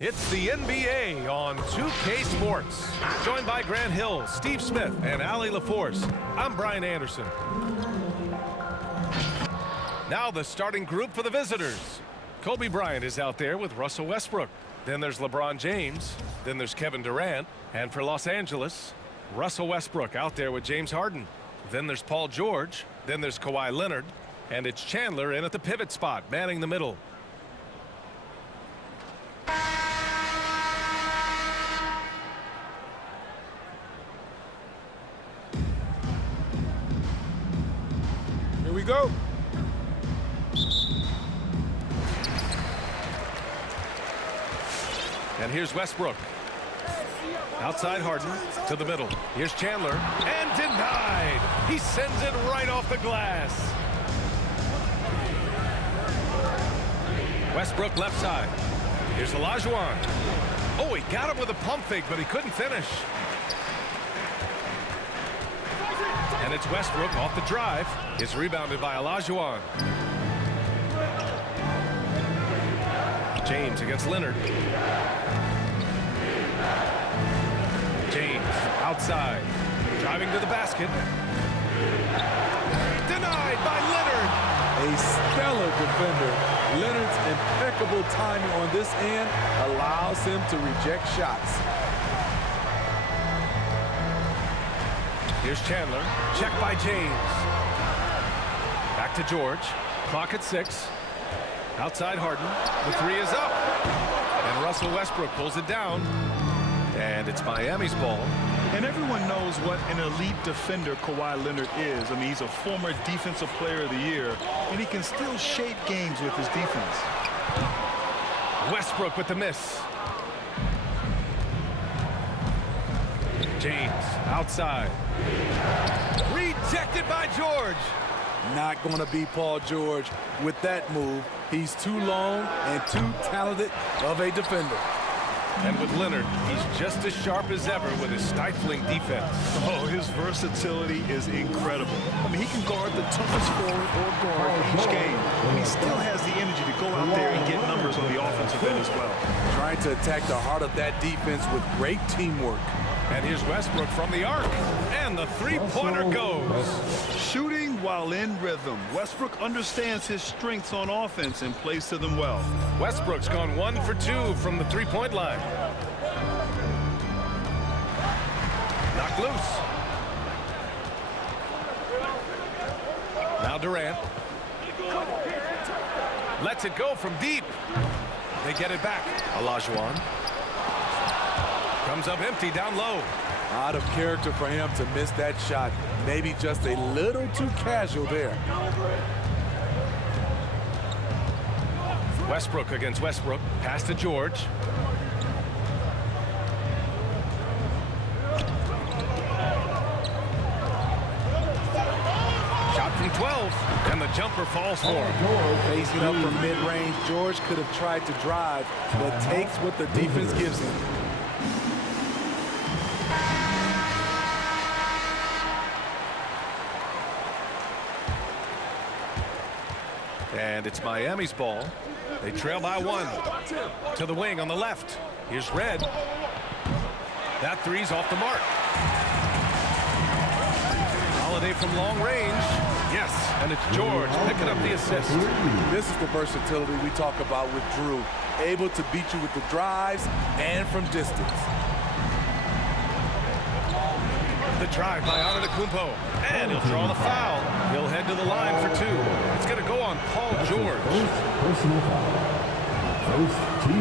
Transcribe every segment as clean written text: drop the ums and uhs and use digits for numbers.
It's the NBA on 2K Sports. Joined by Grant Hill, Steve Smith, and Allie LaForce. I'm Brian Anderson. Now the starting group for the visitors. Kobe Bryant is out there with Russell Westbrook. Then there's LeBron James. Then there's Kevin Durant. And for Los Angeles, Russell Westbrook out there with James Harden. Then there's Paul George. Then there's Kawhi Leonard. And it's Chandler in at the pivot spot, manning the middle. Here we go. And here's Westbrook. Outside Harden to the middle. Here's Chandler. And denied. He sends it right off the glass. Westbrook left side. Here's Olajuwon. Oh, he got him with a pump fake, but he couldn't finish. And it's Westbrook off the drive. It's rebounded by Olajuwon. James against Leonard. James outside. Driving to the basket. Denied by Leonard. A stellar defender. Leonard's impeccable timing on this end allows him to reject shots. Here's Chandler. Check by James. Back to George. Clock at 6. Outside Harden. The three is up. And Russell Westbrook pulls it down. And it's Miami's ball. And everyone knows what an elite defender Kawhi Leonard is. I mean, he's a former Defensive Player of the Year, and he can still shape games with his defense. Westbrook with the miss. James outside. Rejected by George. Not going to be Paul George with that move. He's too long and too talented of a defender. And with Leonard, he's just as sharp as ever with his stifling defense. Oh, his versatility is incredible. I mean, he can guard the toughest forward or guard each game. And he still has the energy to go out there and get numbers on the offensive end as well. Trying to attack the heart of that defense with great teamwork. And here's Westbrook from the arc. And the three-pointer goes. Shooting while in rhythm. Westbrook understands his strengths on offense and plays to them well. Westbrook's gone 1 for 2 from the three-point line. Knocked loose. Now Durant. Lets it go from deep. They get it back. Olajuwon. Comes up empty down low. Out of character for him to miss that shot. Maybe just a little too casual there. Westbrook against Westbrook. Pass to George. Shot from 12. And the jumper falls for him. Facing up from mid-range, George could have tried to drive, but takes what the defense gives him. And it's Miami's ball. They trail by 1. To the wing on the left. Here's Red. That three's off the mark. Holiday from long range. Yes, and it's George picking up the assist. This is the versatility we talk about with Drew. Able to beat you with the drives and from distance. The drive by Antetokounmpo. And he'll draw the foul. He'll head to the line for 2. It's going to go on Paul George.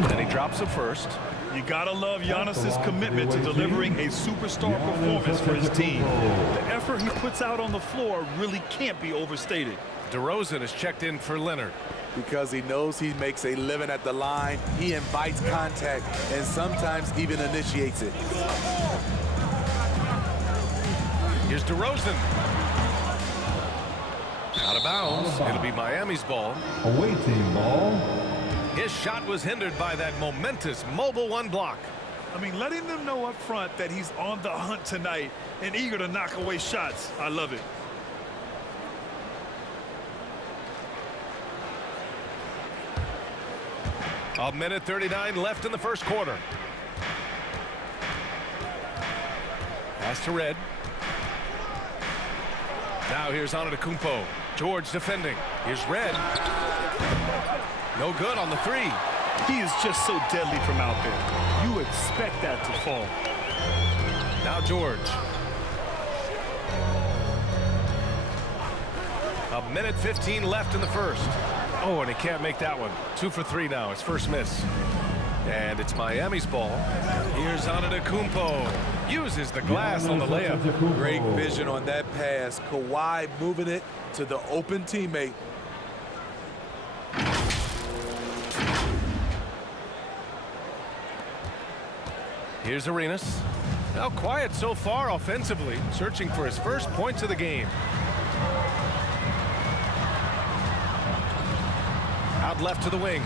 Then he drops a first. You gotta love Giannis's commitment to delivering a superstar performance for his team. The effort he puts out on the floor really can't be overstated. DeRozan is checked in for Leonard. Because he knows he makes a living at the line, he invites contact and sometimes even initiates it. Here's DeRozan. Out of bounds. It'll be Miami's ball. Away team ball. His shot was hindered by that momentous mobile 1 block. I mean, letting them know up front that he's on the hunt tonight and eager to knock away shots. I love it. A minute 39 left in the first quarter. Pass to Red. Now here's Antetokounmpo. George defending. Here's Red. No good on the three. He is just so deadly from out there. You expect that to fall. Now George. A minute 15 left in the first. Oh, and he can't make that one. 2 for 3 now. His first miss. And it's Miami's ball. Here's Antetokounmpo. Uses the glass on the layup. Great vision on that pass. Kawhi moving it to the open teammate. Here's Arenas. Now quiet so far offensively, searching for his first points of the game. Out left to the wing.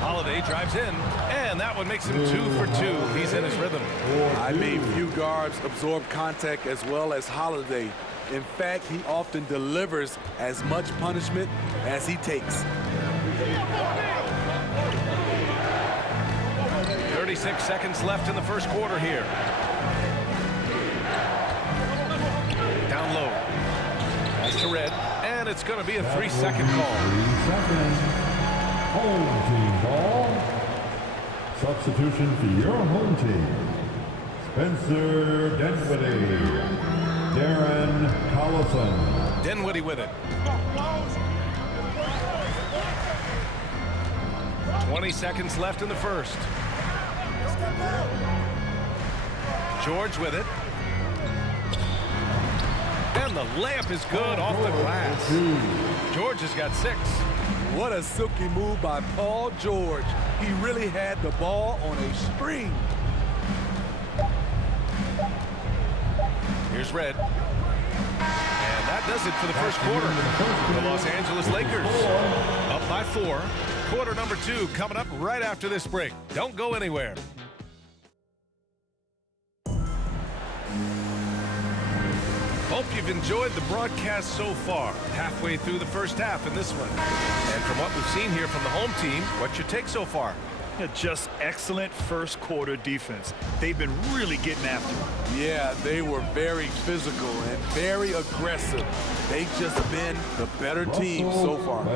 Holiday drives in, and that one makes him 2 for 2. He's in his rhythm. I mean, few guards absorb contact as well as Holiday. In fact, he often delivers as much punishment as he takes. 36 seconds left in the first quarter here. Down low. Pass to Red, and it's going to be a 3-second call. 3 seconds. Home team ball. Substitution for your home team. Spencer Dinwiddie. Darren Collison. Dinwiddie with it. 20 seconds left in the first. George with it. And the layup is good off the glass. George has got 6. What a silky move by Paul George. He really had the ball on a string. Here's Red. And that does it for the first quarter. The Los Angeles Lakers up by 4. Quarter number 2 coming up right after this break. Don't go anywhere. Hope you've enjoyed the broadcast so far. Halfway through the first half in this one. And from what we've seen here from the home team, what's your take so far? Yeah, just excellent first quarter defense. They've been really getting after it. Yeah, they were very physical and very aggressive. They've just been the better team so far.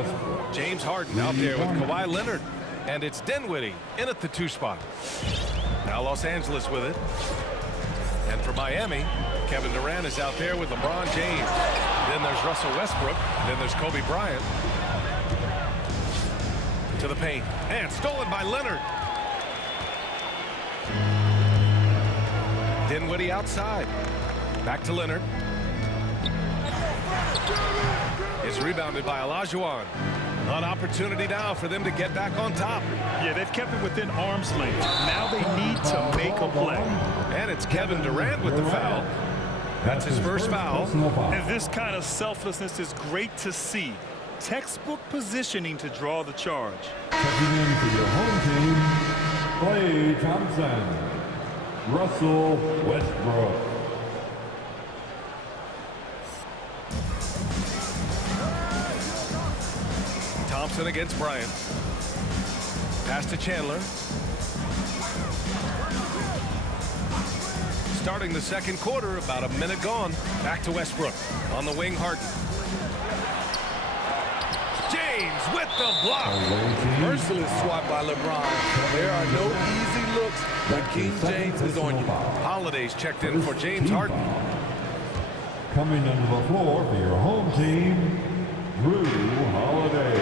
James Harden out there with Kawhi Leonard. And it's Dinwiddie in at the 2 spot. Now Los Angeles with it. And for Miami, Kevin Durant is out there with LeBron James. Then there's Russell Westbrook. Then there's Kobe Bryant. To the paint. And stolen by Leonard. Dinwiddie outside. Back to Leonard. It's rebounded by Olajuwon. An opportunity now for them to get back on top. Yeah, they've kept it within arm's length. Now they need to make a play. And it's Kevin Durant with the foul. That's his first foul. And this kind of selflessness is great to see. Textbook positioning to draw the charge. Checking in for your home team, Klay Thompson. Russell Westbrook. Thompson against Bryant. Pass to Chandler. Starting the second quarter, about a minute gone. Back to Westbrook. On the wing, Harden. James with the block. Merciless swat by LeBron. There are no easy looks when King James is on you. Holiday's checked in for James Harden. Coming onto the floor for your home team, Drew Holiday.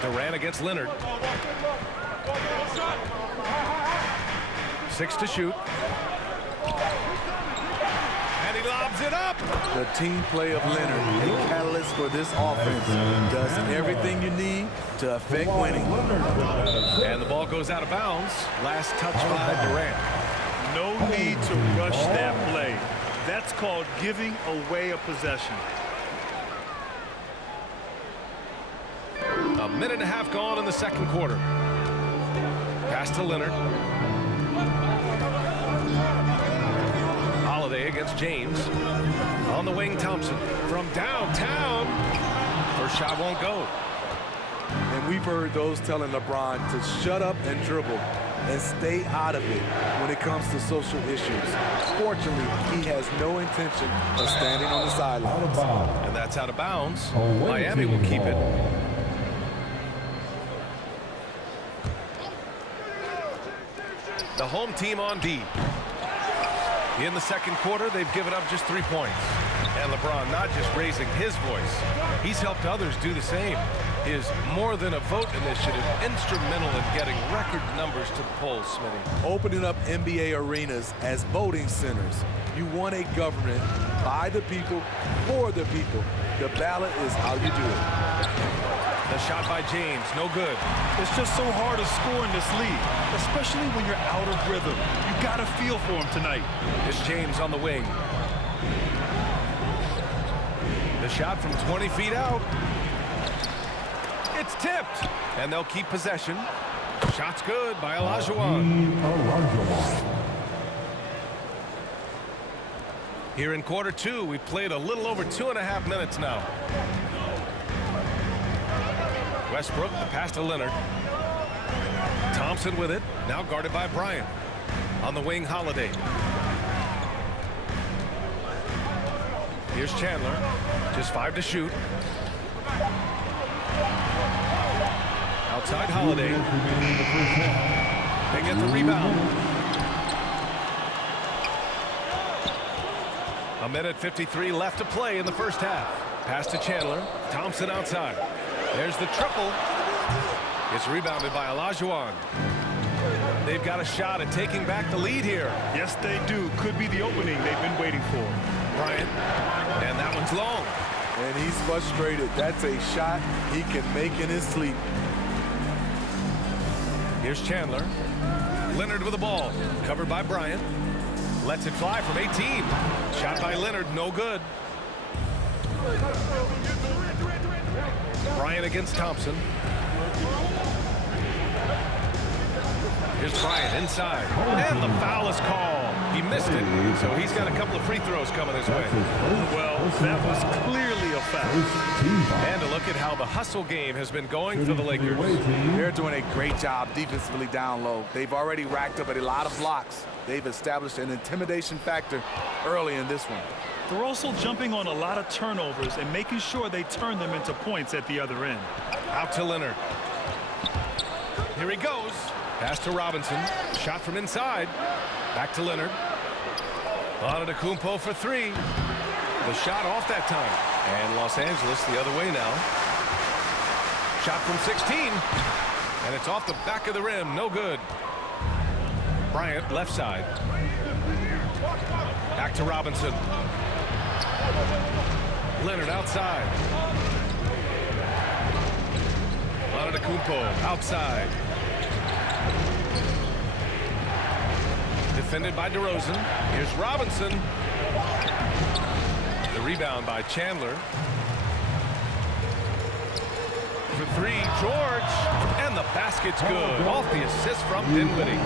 Durant against Leonard. 6 to shoot. And he lobs it up. The team play of Leonard, a catalyst for this offense, does everything you need to affect winning. And the ball goes out of bounds. Last touch by Durant. No need to rush that play. That's called giving away a possession. A minute and a half gone in the second quarter. Pass to Leonard. Holiday against James. On the wing, Thompson. From downtown. First shot won't go. And we've heard those telling LeBron to shut up and dribble and stay out of it when it comes to social issues. Fortunately, he has no intention of standing on the sidelines. And that's out of bounds. Away Miami will team keep it. ball. The home team on D. In the second quarter, they've given up just 3 points. And LeBron not just raising his voice, he's helped others do the same. His More Than a Vote initiative instrumental in getting record numbers to the polls, Smitty. Opening up NBA arenas as voting centers. You want a government by the people, for the people. The ballot is how you do it. The shot by James, no good. It's just so hard to score in this league, especially when you're out of rhythm. You got to feel for him tonight. It's James on the wing. The shot from 20 feet out. It's tipped, and they'll keep possession. Shot's good by Olajuwon. Here in quarter two, we've played a little over 2.5 minutes now. Westbrook, the pass to Leonard. Thompson with it, now guarded by Bryant. On the wing, Holiday. Here's Chandler, just 5 to shoot. Outside Holiday. They get the rebound. 1:53 left to play in the first half. Pass to Chandler. Thompson outside. There's the triple. It's rebounded by Olajuwon. They've got a shot at taking back the lead here. Yes, they do. Could be the opening they've been waiting for. Bryant. And that one's long. And he's frustrated. That's a shot he can make in his sleep. Here's Chandler. Leonard with the ball. Covered by Bryant. Lets it fly from 18. Shot by Leonard, no good. Bryant against Thompson. Here's Bryant inside. And the foul is called. He missed it, so he's got a couple of free throws coming his way. Well, that was clearly a foul. And a look at how the hustle game has been going for the Lakers. They're doing a great job defensively down low. They've already racked up a lot of blocks. They've established an intimidation factor early in this one. They're also jumping on a lot of turnovers and making sure they turn them into points at the other end. Out to Leonard. Here he goes. Pass to Robinson. Shot from inside. Back to Leonard. Antetokounmpo for 3. The shot off that time. And Los Angeles the other way now. Shot from 16. And it's off the back of the rim. No good. Bryant left side. Back to Robinson. Leonard outside. Antetokounmpo outside. Defended by DeRozan. Here's Robinson. The rebound by Chandler. For 3, George. And the basket's good. Off the assist from Dinwiddie.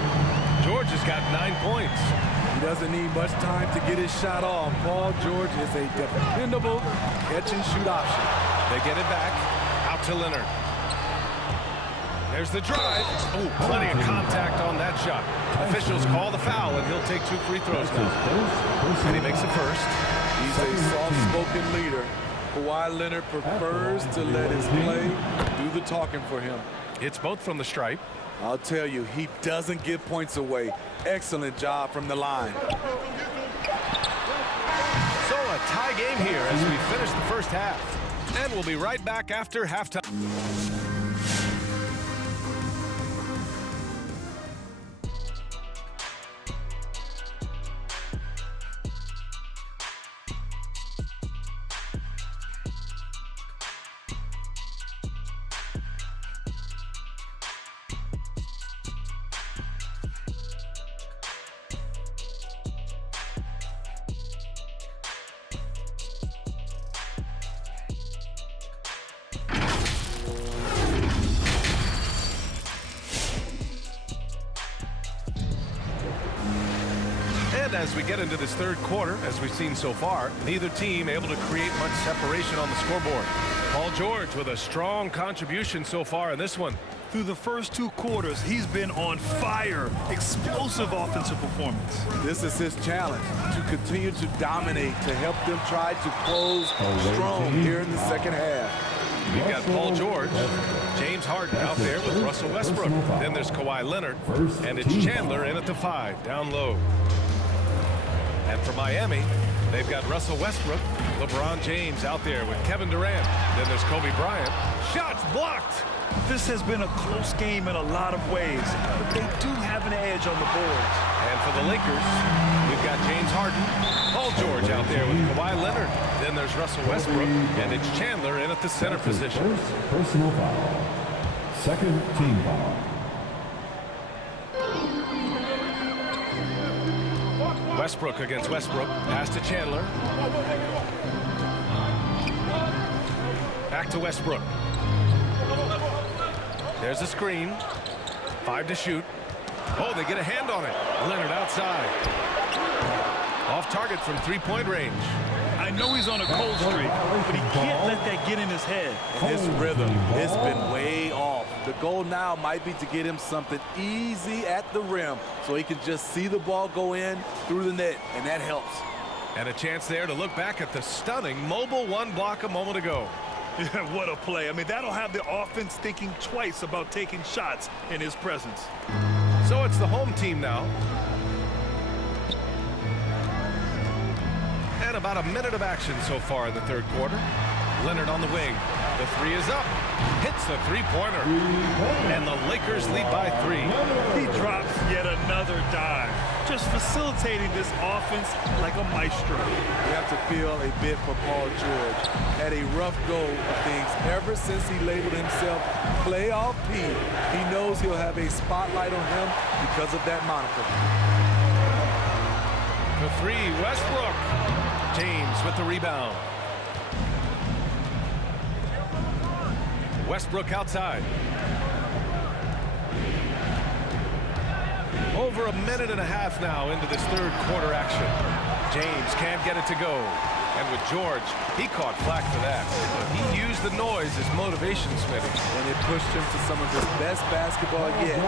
George has got 9 points. He doesn't need much time to get his shot off. Paul George is a dependable catch-and-shoot option. They get it back. Out to Leonard. There's the drive. Oh, plenty of contact on that shot. Officials call the foul, and he'll take 2 free throws now. And he makes it first. He's a soft-spoken leader. Kawhi Leonard prefers to let his play do the talking for him. It's both from the stripe. I'll tell you, he doesn't give points away. Excellent job from the line. So a tie game here as we finish the first half. And we'll be right back after halftime. And as we get into this third quarter, as we've seen so far, neither team able to create much separation on the scoreboard. Paul George with a strong contribution so far in this one. Through the first 2 quarters, he's been on fire. Explosive offensive performance. This is his challenge, to continue to dominate, to help them try to close strong here in the second half. We've got Paul George, James Harden out there with Russell Westbrook. Then there's Kawhi Leonard, and it's Chandler in at the 5, down low. And for Miami, they've got Russell Westbrook, LeBron James out there with Kevin Durant. Then there's Kobe Bryant. Shots blocked. This has been a close game in a lot of ways, but they do have an edge on the boards. And for the Lakers, we've got James Harden, Paul George out there with Kawhi Leonard. Then there's Russell Westbrook, and it's Chandler in at the center position. First personal foul. Second team foul. Westbrook against Westbrook. Pass to Chandler. Back to Westbrook. There's a screen. 5 to shoot. Oh, they get a hand on it. Leonard outside. Off target from 3-point range. I know he's on a cold streak, but he can't let that get in his head. And his rhythm, it's been way off. The goal now might be to get him something easy at the rim so he can just see the ball go in through the net, and that helps. And a chance there to look back at the stunning mobile 1 block a moment ago. Yeah, what a play. I mean, that'll have the offense thinking twice about taking shots in his presence. So it's the home team now. And about a minute of action so far in the third quarter. Leonard on the wing. The 3 is up. Hits the 3-pointer. And the Lakers lead by 3. He drops yet another dive, just facilitating this offense like a maestro. You have to feel a bit for Paul George. Had a rough go of things ever since he labeled himself Playoff P. He knows he'll have a spotlight on him because of that moniker. The 3, Westbrook. James with the rebound. Westbrook outside. Over a minute and a half now into this third quarter action. James can't get it to go. And with George, he caught flack for that. But he used the noise as motivation, Smitty. And it pushed him to some of his best basketball yet.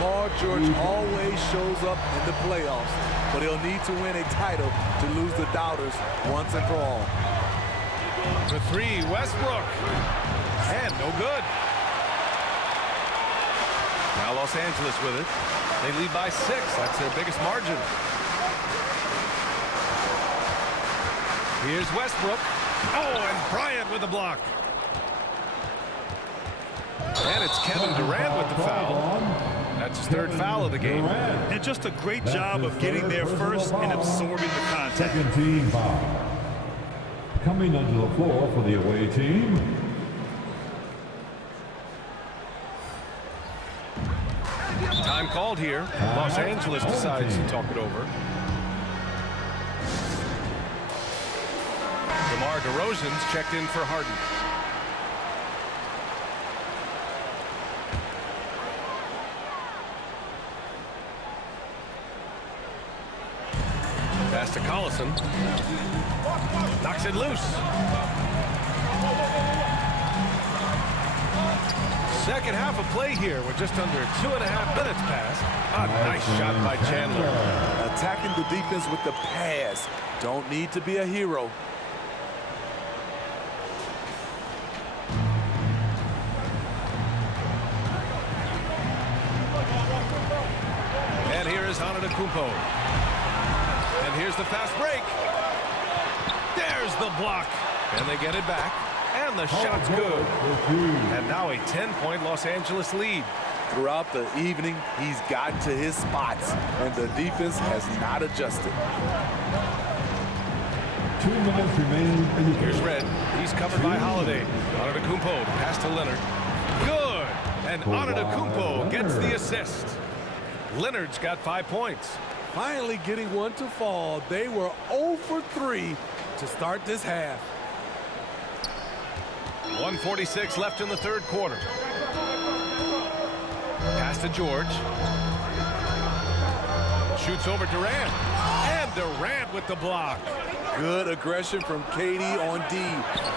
Paul George always shows up in the playoffs, but he'll need to win a title to lose the doubters once and for all. The 3, Westbrook. And no good. Now Los Angeles with it. They lead by 6. That's their biggest margin. Here's Westbrook. Oh, and Bryant with the block. And it's Kevin Durant with the foul. That's his 3rd foul of the game. And just a great job of getting there first and absorbing the contact. Second team foul. Coming onto the floor for the away team. Time called here. Los Angeles decides to talk it over. DeMar DeRozan's checked in for Harden. Pass to Collison. Knocks it loose. Second half of play here. We're just under 2.5 minutes past. A nice shot by Chandler. Attacking the defense with the pass. Don't need to be a hero. And here is Antetokounmpo. And here's the fast break. There's the block. And they get it back. And the shot's good. And now a 10-point Los Angeles lead. Throughout the evening, he's gotten to his spots, and the defense has not adjusted. 2 minutes remaining in the Here's Red. He's covered by Holiday. Antetokounmpo, pass to Leonard. Good. And Antetokounmpo gets the assist. Leonard's got 5 points. Finally getting one to fall. They were 0 for 3 to start this half. 1:46 left in the third quarter. Pass to George. Shoots over Durant. And Durant with the block. Good aggression from KD on D,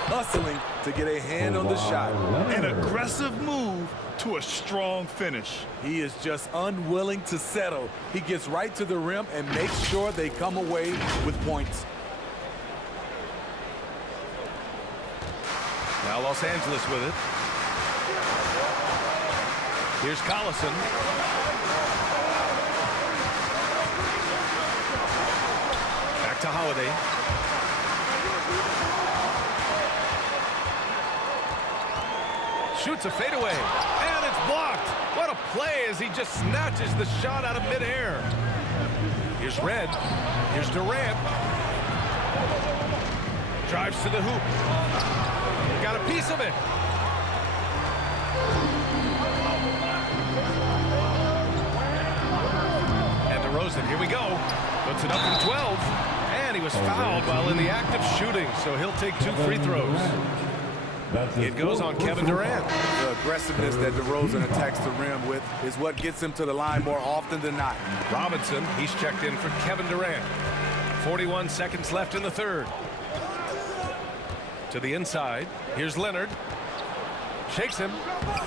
hustling to get a hand on the shot. An aggressive move to a strong finish. He is just unwilling to settle. He gets right to the rim and makes sure they come away with points. Now Los Angeles with it. Here's Collison. Back to Holiday. Shoots a fadeaway, and it's blocked. What a play as he just snatches the shot out of midair. Here's Red. Here's Durant. Drives to the hoop. Got a piece of it. And DeRozan, here we go. Puts it up from 12. And he was fouled while in the act of shooting, so he'll take 2 free throws. It goes on Kevin Durant. The aggressiveness that DeRozan attacks the rim with is what gets him to the line more often than not. Robinson, he's checked in for Kevin Durant. 41 seconds left in the third. To the inside. Here's Leonard. Shakes him.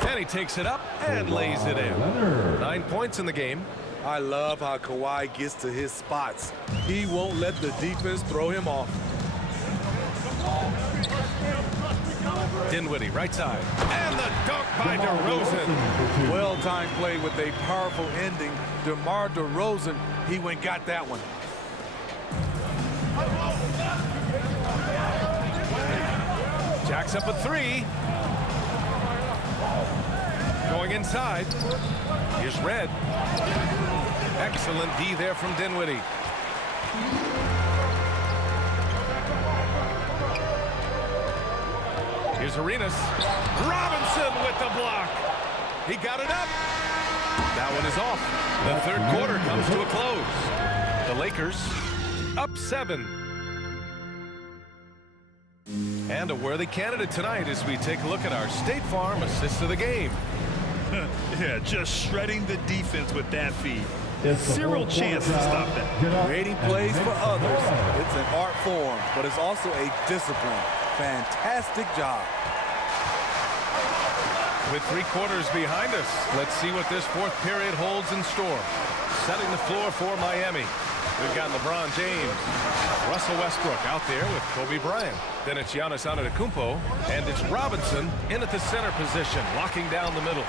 And he takes it up and lays it in. 9 points in the game. I love how Kawhi gets to his spots. He won't let the defense throw him off. Dinwiddie, right side. And the dunk by DeRozan. Well-timed play with a powerful ending. DeMar DeRozan, he went got that one. Jacks up a 3. Going inside. Here's Red. Excellent D there from Dinwiddie. Here's Arenas. Robinson with the block. He got it up. That one is off. The third quarter comes to a close. The Lakers up 7. And a worthy candidate tonight as we take a look at our State Farm assist of the game. Yeah, just shredding the defense with that feed. Zero chance to stop that. Creating plays for others. It's an art form, but it's also a discipline. Fantastic job. With 3 quarters behind us, let's see what this fourth period holds in store. Setting the floor for Miami. We've got LeBron James, Russell Westbrook out there with Kobe Bryant. Then it's Giannis Antetokounmpo, and it's Robinson in at the center position, locking down the middle.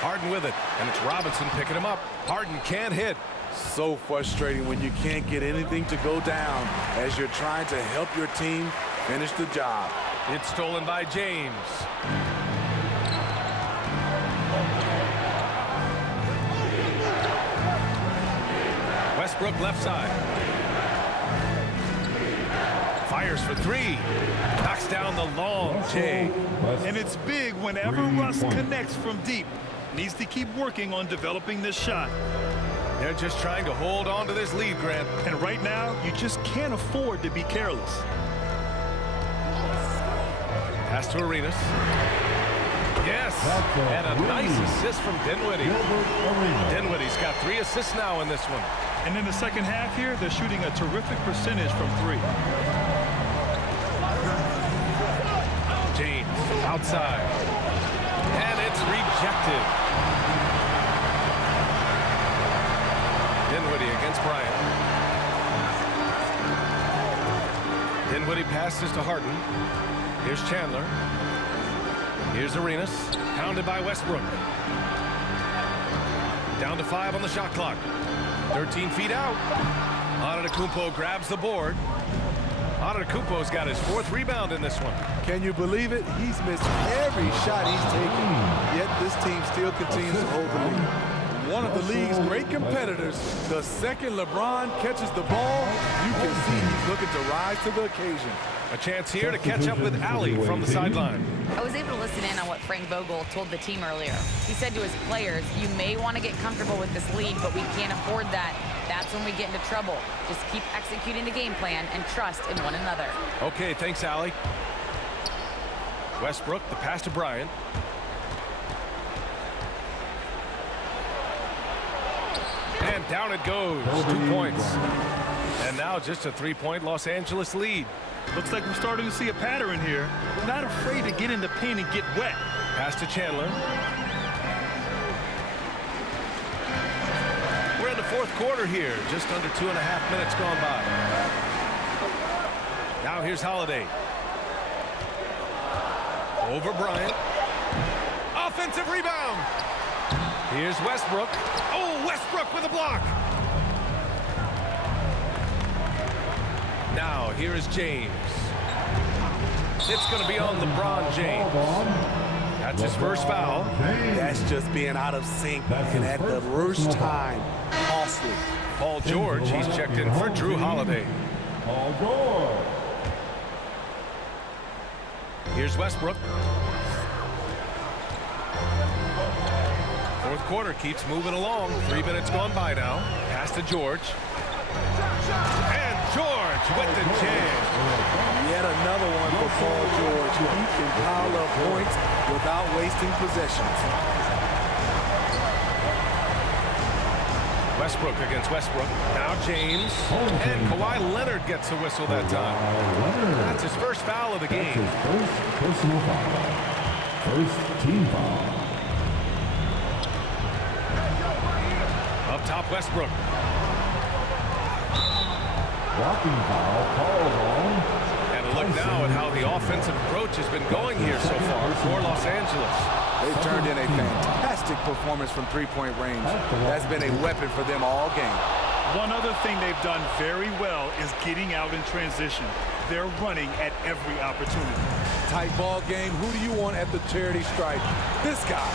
Harden with it, and it's Robinson picking him up. Harden can't hit. So frustrating when you can't get anything to go down as you're trying to help your team finish the job. It's stolen by James. Westbrook left side. Fires for 3. Knocks down the long J. And it's big whenever Russ connects from deep. Needs to keep working on developing this shot. They're just trying to hold on to this lead, Grant. And right now, you just can't afford to be careless. Pass to Arenas. Yes, and a nice assist from Dinwiddie. Dinwiddie's got 3 assists now in this one. And in the second half here, they're shooting a terrific percentage from 3. James outside. And it's rejected. Dinwiddie against Bryant. Dinwiddie passes to Harden. Here's Chandler. Here's Arenas. Pounded by Westbrook. Down to 5 on the shot clock. 13 feet out. Antetokounmpo grabs the board. Antetokounmpo's got his 4th rebound in this one. Can you believe it? He's missed every shot he's taken, yet this team still continues to hold the lead. One of the league's great competitors, the second LeBron catches the ball, you can see he's looking to rise to the occasion. A chance here to catch up with Allie from the sideline. I was able to listen in on what Frank Vogel told the team earlier. He said to his players, you may want to get comfortable with this lead, but we can't afford that. That's when we get into trouble. Just keep executing the game plan and trust in one another. Okay, thanks, Allie. Westbrook, the pass to Bryant. And down it goes. 2 points. And now just a 3-point Los Angeles lead. Looks like we're starting to see a pattern here. Not afraid to get in the paint and get wet. Pass to Chandler. We're in the fourth quarter here. Just under 2.5 minutes gone by. Now here's Holiday. Over Bryant. Offensive rebound. Here's Westbrook. Oh, Westbrook with a block. Now here is James. It's going to be on LeBron James. That's his first foul. That's just being out of sync and at the worst time. Costly. Paul George, he's checked in for Drew Holiday. Paul George. Here's Westbrook. Fourth quarter keeps moving along. 3 minutes gone by now. Pass to George. And George with the jam. Yet another one for Paul George. He can pile up points without wasting possessions. Westbrook against Westbrook. Now James. And Kawhi Leonard gets a whistle that time. That's his first foul of the game. That's his first personal foul. First team foul. Up top, Westbrook. Blocking foul called on. And a look now at how the offensive approach has been going here so far for Los Angeles. They've turned in a fantastic performance from three-point range. That's been a weapon for them all game. One other thing they've done very well is getting out in transition. They're running at every opportunity. Tight ball game. Who do you want at the charity stripe? This guy.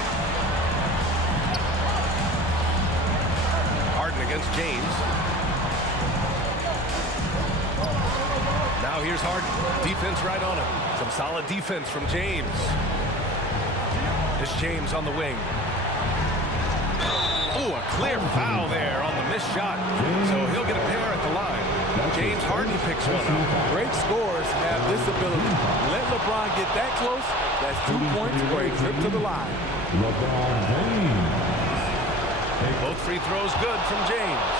Harden against James. Now here's Harden. Defense right on him. Some solid defense from James. It's James on the wing. Oh, a clear foul there on the missed shot. So he'll get a pair at the line. James Harden picks one up. Great scorers have this ability. Let LeBron get that close. That's 2 points or a trip to the line. LeBron James. Both free throws good from James.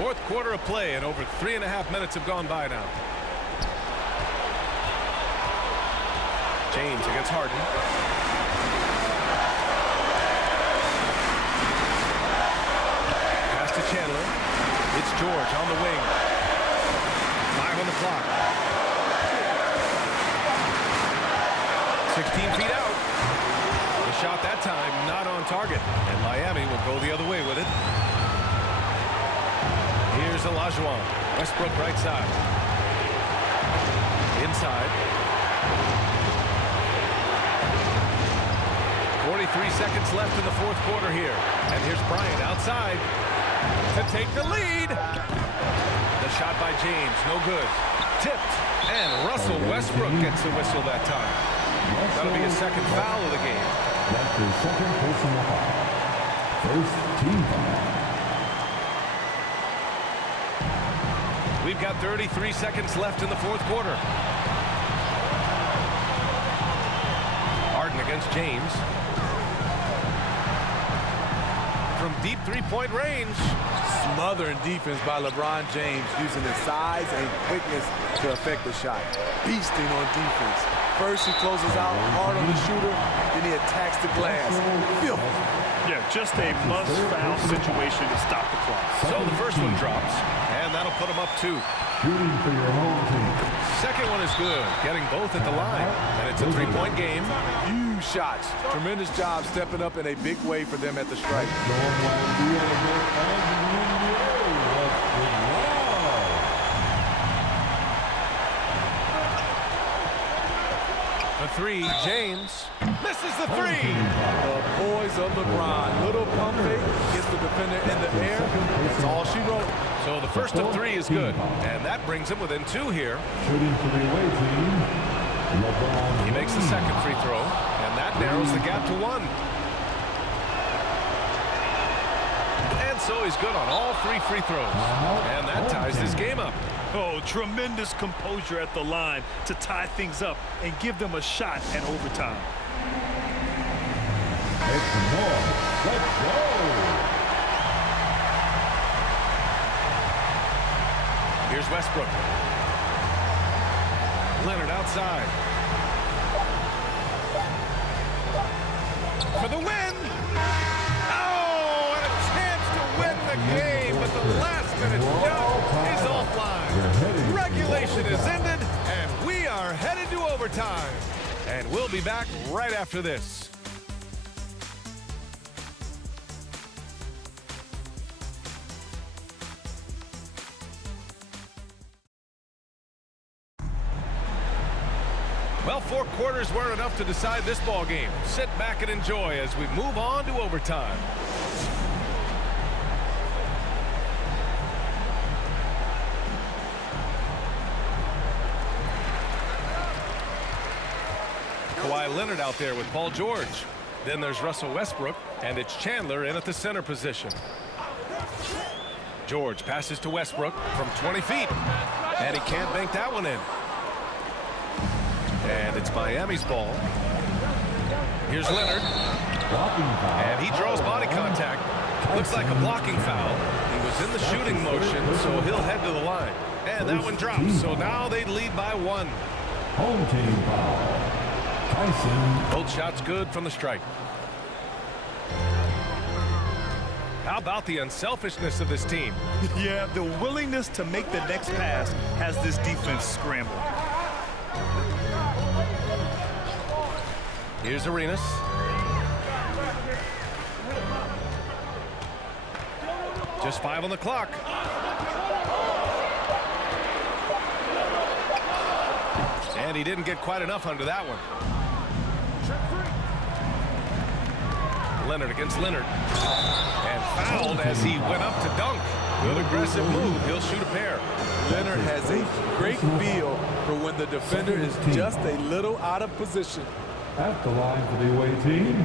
Fourth quarter of play, and over 3.5 minutes have gone by now. James against Harden. Pass to Chandler. It's George on the wing. 5 on the clock. 16 feet out. The shot that time not on target, and Miami will go the other way with it. Here's Olajuwon. Westbrook right side. Inside. 43 seconds left in the fourth quarter here. And here's Bryant outside to take the lead. The shot by James, no good. Tipped, and Russell Westbrook gets the whistle that time. That'll be his second foul of the game. That's his second personal foul. First team foul. We've got 33 seconds left in the fourth quarter. Harden against James. From deep three-point range. Smothering defense by LeBron James, using his size and quickness to affect the shot. Beasting on defense. First he closes out hard on the shooter, then he attacks the glass. Filthy. Yeah, just a must-foul situation to stop the clock. So the first one drops, and that'll put him up 2. Shooting for your home team. Second one is good, getting both at the line, and it's a 3-point game. Huge shots. Tremendous job stepping up in a big way for them at the stripe. The 3, James misses the 3. The poise of LeBron. Little pump fake, gets the defender in the air. That's all she wrote. So the first of 3 is good, and that brings him within 2 here. Shooting for the away team. LeBron. He makes the second free throw, and that narrows the gap to 1. And so he's good on all 3 free throws, and that ties this game up. Oh, tremendous composure at the line to tie things up and give them a shot at overtime. It's more. Let's go. Here's Westbrook. Leonard outside. For the win! Oh, and a chance to win the game, but the last-minute shot is offline. Regulation is ended, and we are headed to overtime. And we'll be back right after this. Well, 4 quarters weren't enough to decide this ball game. Sit back and enjoy as we move on to overtime. Kawhi Leonard out there with Paul George. Then there's Russell Westbrook, and it's Chandler in at the center position. George passes to Westbrook from 20 feet, and he can't bank that one in. And it's Miami's ball. Here's Leonard. And he draws body contact. Looks like a blocking foul. He was in the shooting motion, so he'll head to the line. And that one drops, so now they lead by 1. Home team foul. Tyson. Both shots good from the strike. How about the unselfishness of this team? Yeah, the willingness to make the next pass has this defense scrambled. Here's Arenas. Just 5 on the clock. And he didn't get quite enough under that one. Leonard against Leonard. And fouled as he went up to dunk. Good aggressive move. He'll shoot a pair. Leonard has a great feel for when the defender is just a little out of position. At the line for the away team,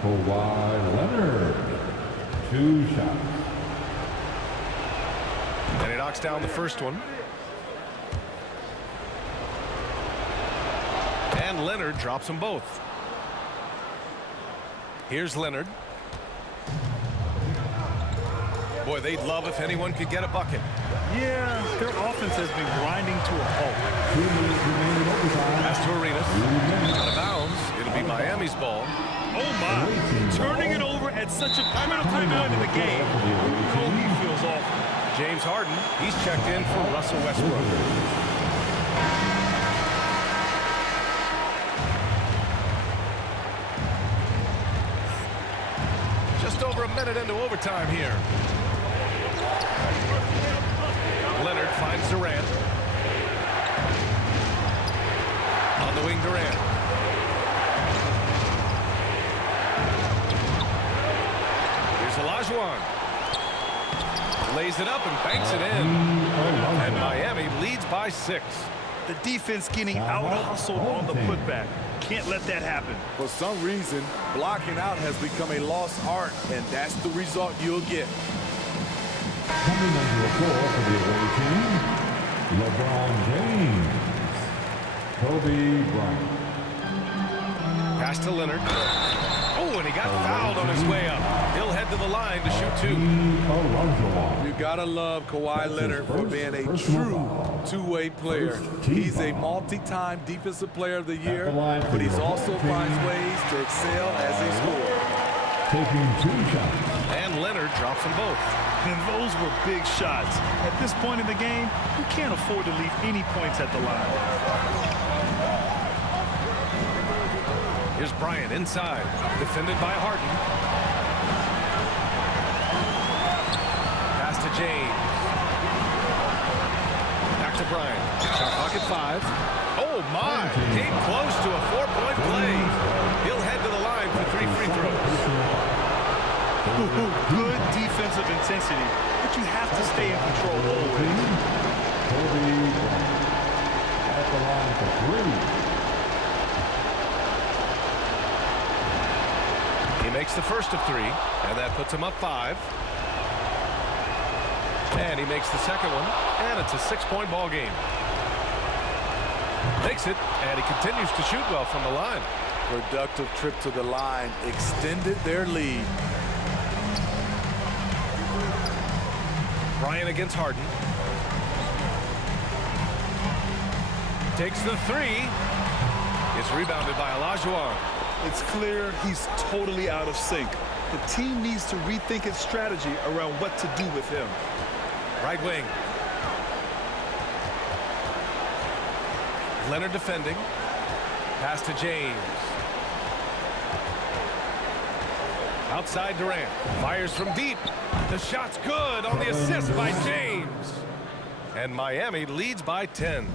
Kawhi Leonard. 2 shots. And he knocks down the first one. And Leonard drops them both. Here's Leonard. Boy, they'd love if anyone could get a bucket. Yeah, their offense has been grinding to a halt. 2 minutes remaining overtime. Pass to Arenas. Out of bounds. It'll be Miami's ball. Oh, my. Turning it over at such a critical point in the game. Oh, he feels awful. James Harden, he's checked in for Russell Westbrook. Just over a minute into overtime here. Leonard finds Durant. On the wing, Durant. Here's Olajuwon. Lays it up and banks it in. And Miami leads by 6. The defense getting out-hustled on the putback. Can't let that happen. For some reason, blocking out has become a lost art, and that's the result you'll get. Coming under the floor for the away team, LeBron James. Kobe Bryant. Pass to Leonard. Oh, and he got fouled on his way up. He'll head to the line to shoot 2. You gotta love Kawhi Leonard for being a true two-way player. He's a multi-time defensive player of the year, but he's also finds ways to excel as a scorer. Taking 2 shots. And Leonard drops them both. And those were big shots. At this point in the game, you can't afford to leave any points at the line. Here's Bryant inside, defended by Harden. Pass to James. Back to Bryant. Shot clock at 5. Oh, my. Came close to a 4-point play. He'll head to the line for 3 free throws. Good defensive intensity, but you have to stay in control always. Kobe Bryant. At the line for 3. He makes the first of 3, and that puts him up 5. And he makes the second one, and it's a 6-point ball game. Makes it, and he continues to shoot well from the line. Productive trip to the line extended their lead. Bryant against Harden. Takes the three. It's rebounded by Olajuwon. It's clear he's totally out of sync. The team needs to rethink its strategy around what to do with him. Right wing. Leonard defending. Pass to James. Outside Durant. Fires from deep. The shot's good on the assist by James. And Miami leads by 10.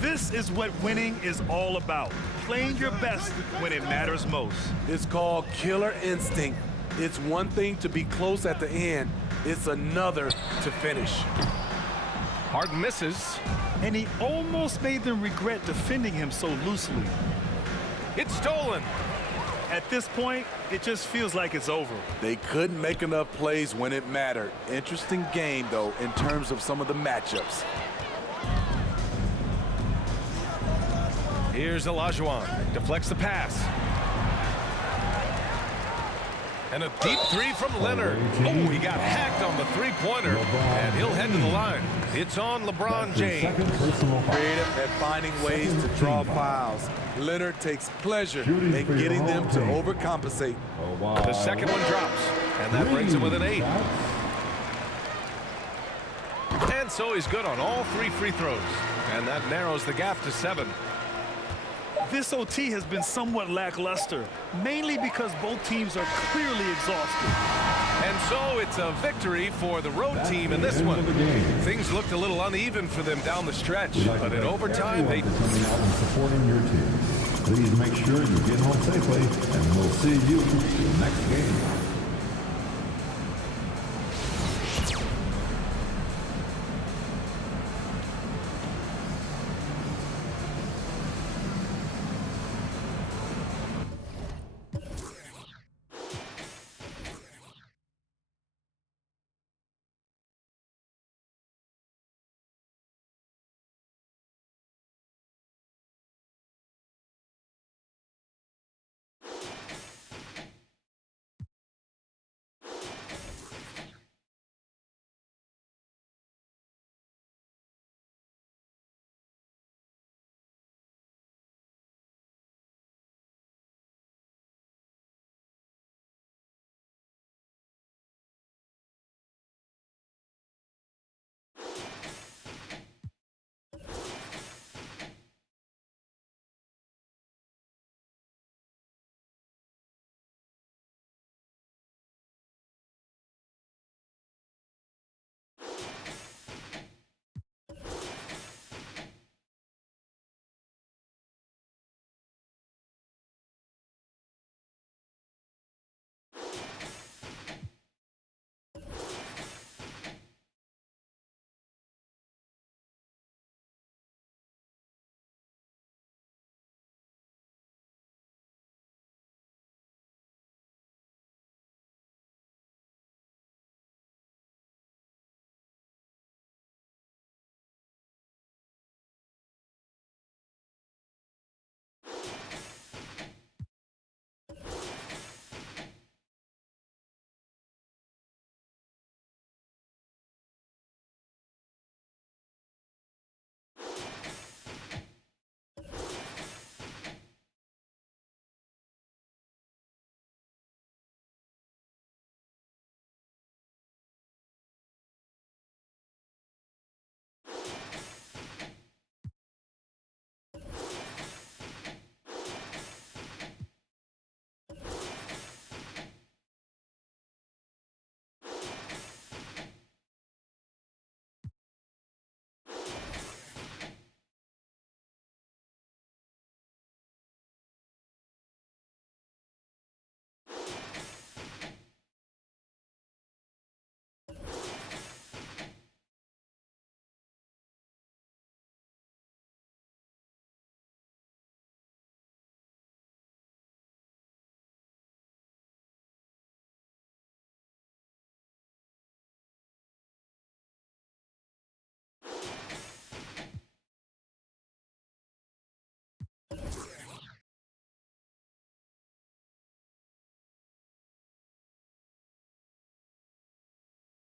This is what winning is all about. Playing your best when it matters most. It's called killer instinct. It's one thing to be close at the end. It's another to finish. Harden misses. And he almost made them regret defending him so loosely. It's stolen. At this point, it just feels like it's over. They couldn't make enough plays when it mattered. Interesting game, though, in terms of some of the matchups. Here's Olajuwon. Deflects the pass. And a deep three from Leonard. Oh, he got hacked on the three-pointer. And he'll head to the line. It's on LeBron James. Creative at finding ways to draw fouls. Leonard takes pleasure in getting them to overcompensate. The second one drops. And that brings him with an 8. And so he's good on all 3 free throws. And that narrows the gap to 7. This OT has been somewhat lackluster, mainly because both teams are clearly exhausted. And so it's a victory for the road team in this one. Things looked a little uneven for them down the stretch, but in overtime they... coming out and supporting your team. Please make sure you get home safely, and we'll see you in the next game.